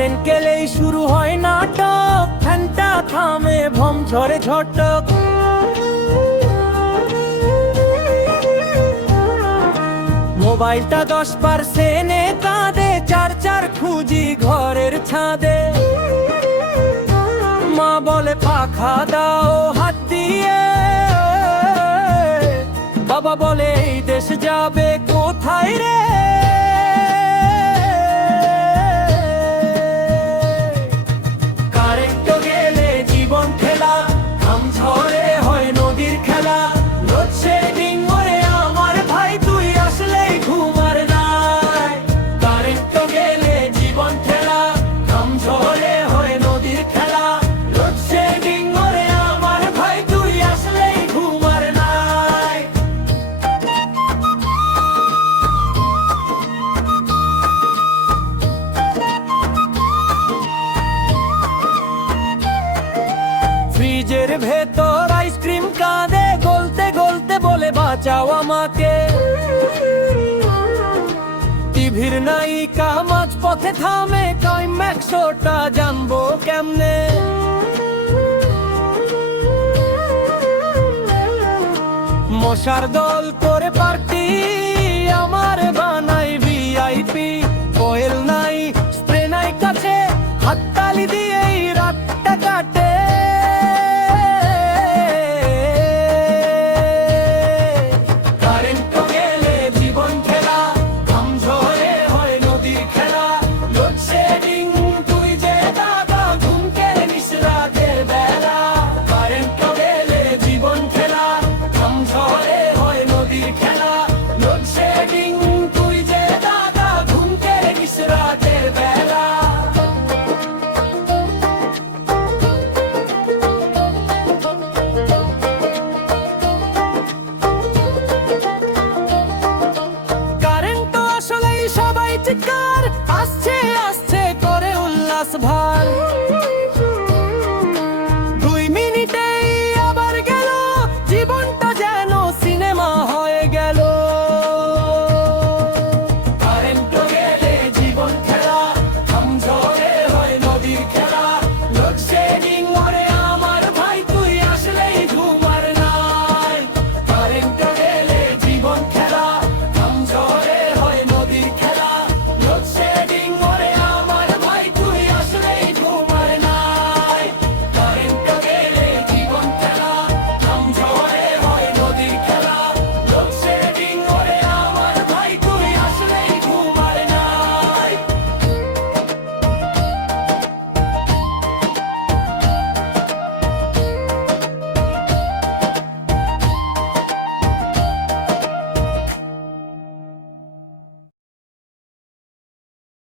Current গেলেই শুরু হয় নাটক, ফ্যানটা থামে ভম ঝরে ঝটক। মোবাইলটা 10% কাঁদে, চার্জার খুঁজি ঘরের ছাদে। মা বলে পাখা দাও হাত দিয়ে, বাবা বলে এই দেশ যাবে কোথায় রে। কারেন্ট গেলে জীবন খেলা, ঘাম ঝরে হয় নদীর খেলা। লোডশেডিং ওরে আমার ভাই, তুই আসলেই ঘুম আর নাই। কারেন্ট গেলে জীবন খেলা, ঘাম ঝরে হয় নদীর খেলা। লোডশেডিং ওরে আমার ভাই, তুই আসলেই ঘুম আর নাই। ফ্রিজের ভেতর আইসক্রিম কাঁদে, গলতে গলতে বলে বাঁচাও আমাকে। টিভির নায়িকা মাঝ পথে থামে, ক্লাইম্যাক্সটা জানবো কেমনে। মশার দল তো